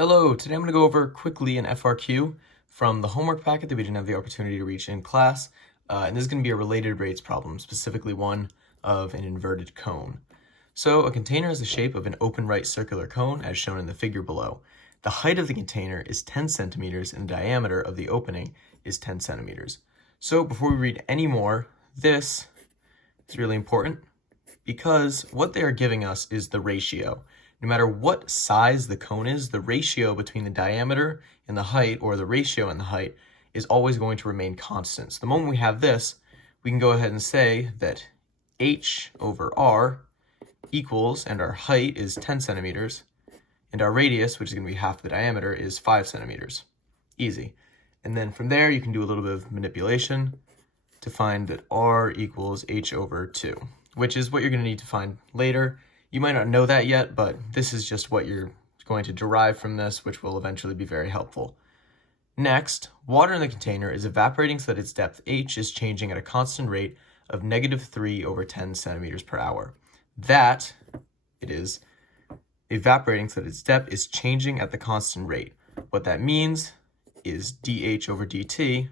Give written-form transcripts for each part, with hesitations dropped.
Hello, today I'm going to go over quickly an FRQ from the homework packet that we didn't have the opportunity to reach in class. And this is going to be a related rates problem, specifically one of an inverted cone. So a container has the shape of an open right circular cone as shown in the figure below. The height of the container is 10 centimeters and the diameter of the opening is 10 centimeters. So before we read any more, this is really important because what they are giving us is the ratio. No matter what size the cone is, the ratio between the diameter and the height, or the ratio and the height, is always going to remain constant. So the moment we have this, we can go ahead and say that h over r equals, and our height is 10 centimeters, and our radius, which is going to be half the diameter, is 5 centimeters. Easy. And then from there, you can do a little bit of manipulation to find that r equals h over 2, which is what you're going to need to find later. You might not know that yet, but this is just what you're going to derive from this, which will eventually be very helpful. Next, water in the container is evaporating so that its depth h is changing at a constant rate of -3 over 10 centimeters per hour. That it is evaporating so that its depth is changing at the constant rate. What that means is dh over dt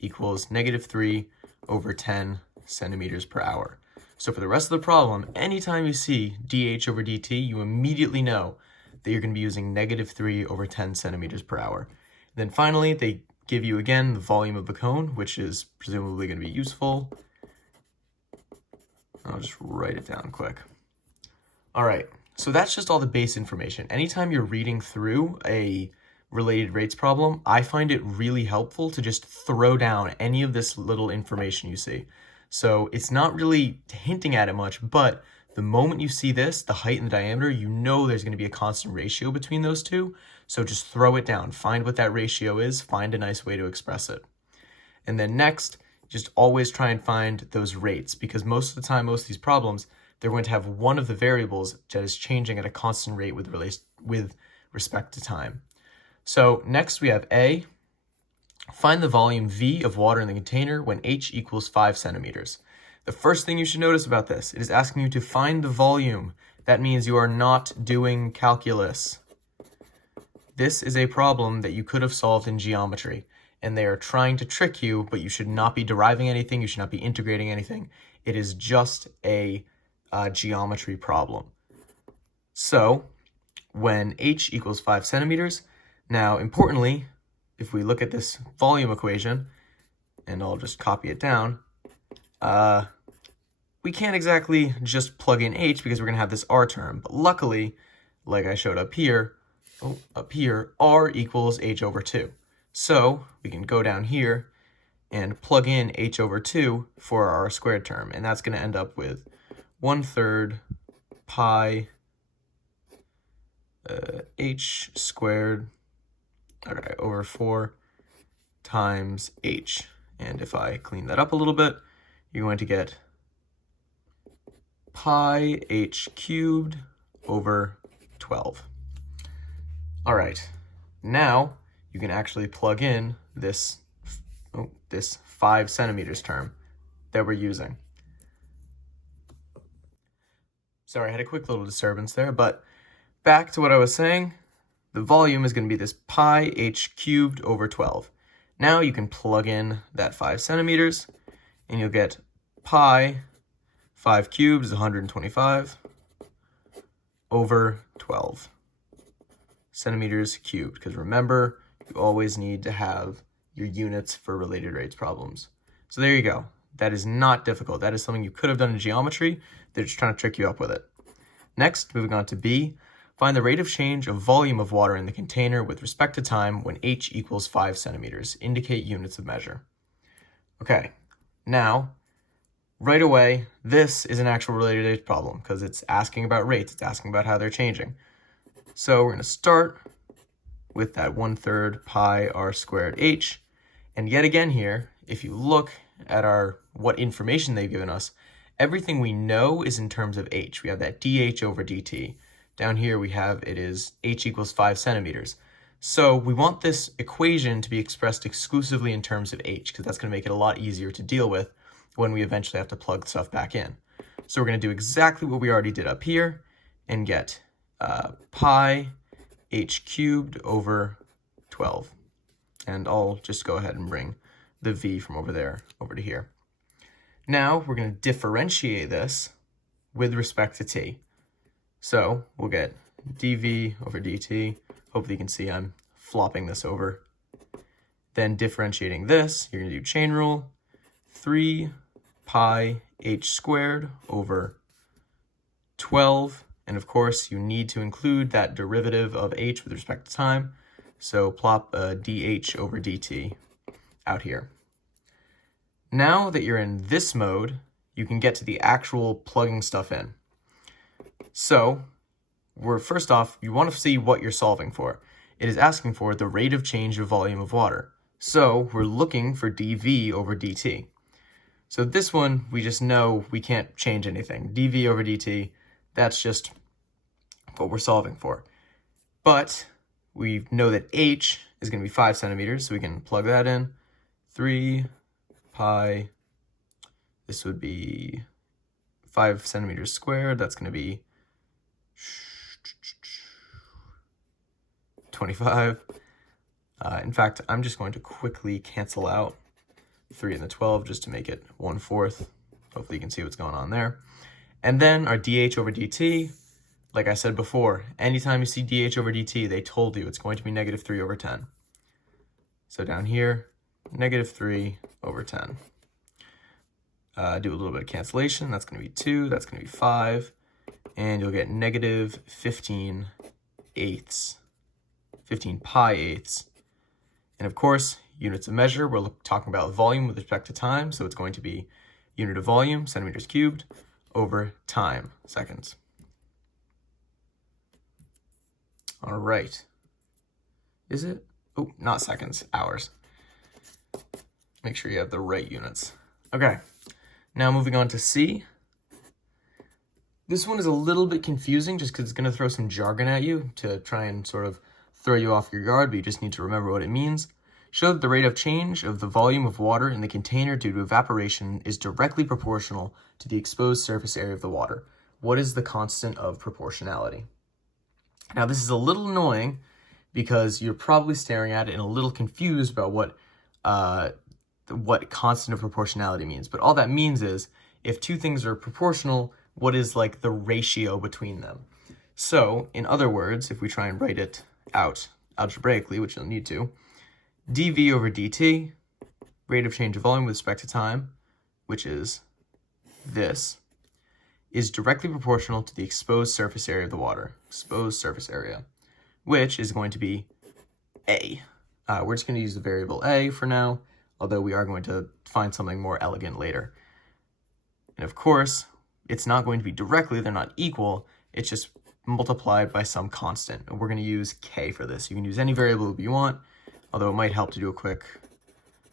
equals -3 over 10 centimeters per hour. So for the rest of the problem, anytime you see dh over dt, you immediately know that you're going to be using -3 over 10 centimeters per hour. And then finally, they give you again the volume of the cone, which is presumably going to be useful. I'll just write it down quick. All right, so that's just all the base information. Anytime you're reading through a related rates problem, I find it really helpful to just throw down any of this little information you see. So it's not really hinting at it much, but the moment you see this, the height and the diameter, you know there's going to be a constant ratio between those two. So just throw it down, find what that ratio is, find a nice way to express it. And then next, just always try and find those rates, because most of the time, most of these problems, they're going to have one of the variables that is changing at a constant rate with respect to time. So next we have A. Find the volume V of water in the container when h equals 5 centimeters. The first thing you should notice about this, it is asking you to find the volume. That means you are not doing calculus. This is a problem that you could have solved in geometry, and they are trying to trick you, but you should not be deriving anything, you should not be integrating anything. It is just a geometry problem. So, when h equals 5 centimeters, now importantly, if we look at this volume equation, and I'll just copy it down, we can't exactly just plug in h because we're going to have this r term. But luckily, like I showed up here, r equals h over 2. So we can go down here and plug in h over 2 for our r squared term. And that's going to end up with 1/3 pi h squared over 4 times h. And if I clean that up a little bit, you're going to get pi h cubed over 12. All right, now you can actually plug in this 5 centimeters term that we're using. Sorry, I had a quick little disturbance there, but back to what I was saying. The volume is going to be this pi h cubed over 12. Now you can plug in that 5 centimeters, and you'll get pi 5 cubed is 125 over 12 centimeters cubed. Because remember, you always need to have your units for related rates problems. So there you go. That is not difficult. That is something you could have done in geometry. They're just trying to trick you up with it. Next, moving on to B. Find the rate of change of volume of water in the container with respect to time when h equals 5 centimeters. Indicate units of measure. Okay, now, right away, this is an actual related rates problem because it's asking about rates. It's asking about how they're changing. So we're going to start with that 1/3 pi r squared h. And yet again here, if you look at what information they've given us, everything we know is in terms of h. We have that dh over dt. Down here we have it is h equals 5 centimeters. So we want this equation to be expressed exclusively in terms of h, because that's going to make it a lot easier to deal with when we eventually have to plug stuff back in. So we're going to do exactly what we already did up here and get pi h cubed over 12. And I'll just go ahead and bring the v from over there over to here. Now we're going to differentiate this with respect to t. So we'll get dv over dt. Hopefully you can see I'm flopping this over. Then differentiating this, you're going to do chain rule, 3 pi h squared over 12. And of course, you need to include that derivative of h with respect to time. So plop dh over dt out here. Now that you're in this mode, you can get to the actual plugging stuff in. So first off, you want to see what you're solving for. It is asking for the rate of change of volume of water. So we're looking for dv over dt. So this one, we just know we can't change anything. dv over dt, that's just what we're solving for. But we know that h is going to be 5 centimeters, so we can plug that in. 3 pi, this would be 5 centimeters squared. That's going to be 25. In fact, I'm just going to quickly cancel out 3 and the 12 just to make it 1/4. Hopefully you can see what's going on there. And then our dh over dt, like I said before, anytime you see dh over dt, they told you it's going to be negative 3 over 10. So down here, negative 3 over 10. Do a little bit of cancellation. That's going to be 2. That's going to be 5. And you'll get negative 15 eighths. 15 pi eighths. And of course, units of measure, we're talking about volume with respect to time, so it's going to be unit of volume, centimeters cubed, over time, seconds. All right. Is it? Oh, not seconds, hours. Make sure you have the right units. Okay, now moving on to C. This one is a little bit confusing just because it's going to throw some jargon at you to try and sort of throw you off your guard, but you just need to remember what it means. Show that the rate of change of the volume of water in the container due to evaporation is directly proportional to the exposed surface area of the water. What is the constant of proportionality? Now, this is a little annoying because you're probably staring at it and a little confused about what constant of proportionality means. But all that means is if two things are proportional, what is like the ratio between them? So, in other words, if we try and write it out algebraically, which you'll need to, dv over dt, rate of change of volume with respect to time, which is this, is directly proportional to the exposed surface area of the water, exposed surface area, which is going to be A. We're just going to use the variable A for now, although we are going to find something more elegant later. And of course, it's not going to be directly, they're not equal, it's just multiplied by some constant. And we're going to use K for this. You can use any variable you want, although it might help to do a quick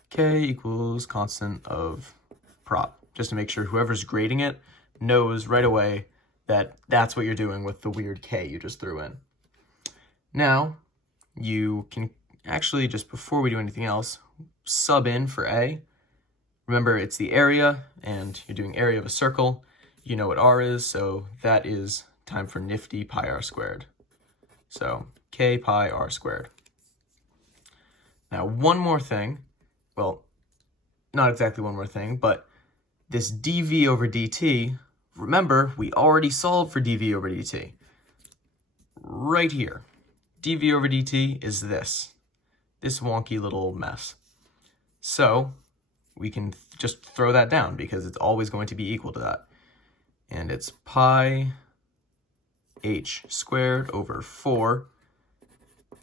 K equals constant of prop, just to make sure whoever's grading it knows right away that that's what you're doing with the weird K you just threw in. Now, you can actually, just before we do anything else, sub in for A. Remember, it's the area, and you're doing area of a circle. You know what R is, so that is time for nifty pi r squared. So K pi r squared. Now, one more thing, well, not exactly one more thing, but this dv over dt, remember, we already solved for dv over dt. Right here, dv over dt is this wonky little mess. So we can just throw that down because it's always going to be equal to that. And it's pi h squared over 4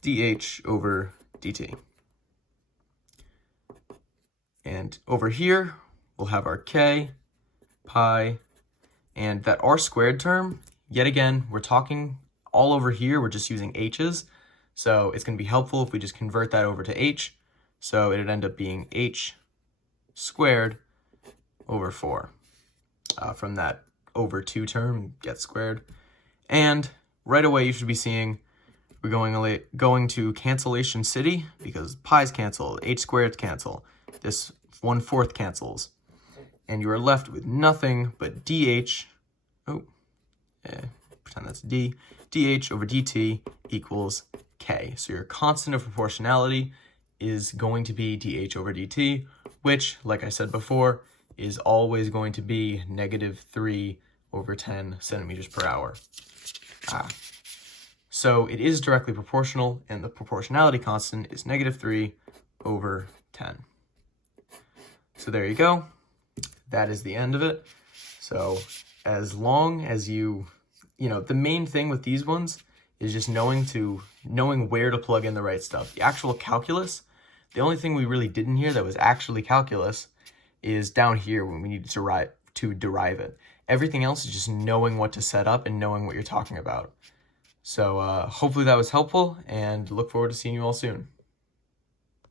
dh over dt. And over here, we'll have our k, pi, and that r squared term, yet again, we're talking all over here, we're just using h's. So it's going to be helpful if we just convert that over to h. So it'd end up being h squared over 4. From that over 2 term, get squared. And right away, you should be seeing we're going to cancellation city because pi's cancel, h squared cancel. This 1/4 cancels. And you are left with nothing but dh, pretend that's d, dh over dt equals k. So your constant of proportionality is going to be dH over dt, which, like I said before, is always going to be -3 over 10 centimeters per hour. So it is directly proportional, and the proportionality constant is -3 over 10. So there you go. That is the end of it. So as long as the main thing with these ones is just knowing where to plug in the right stuff. The actual calculus, the only thing we really didn't hear that was actually calculus is down here when we needed to derive it. Everything else is just knowing what to set up and knowing what you're talking about. So hopefully that was helpful, and look forward to seeing you all soon.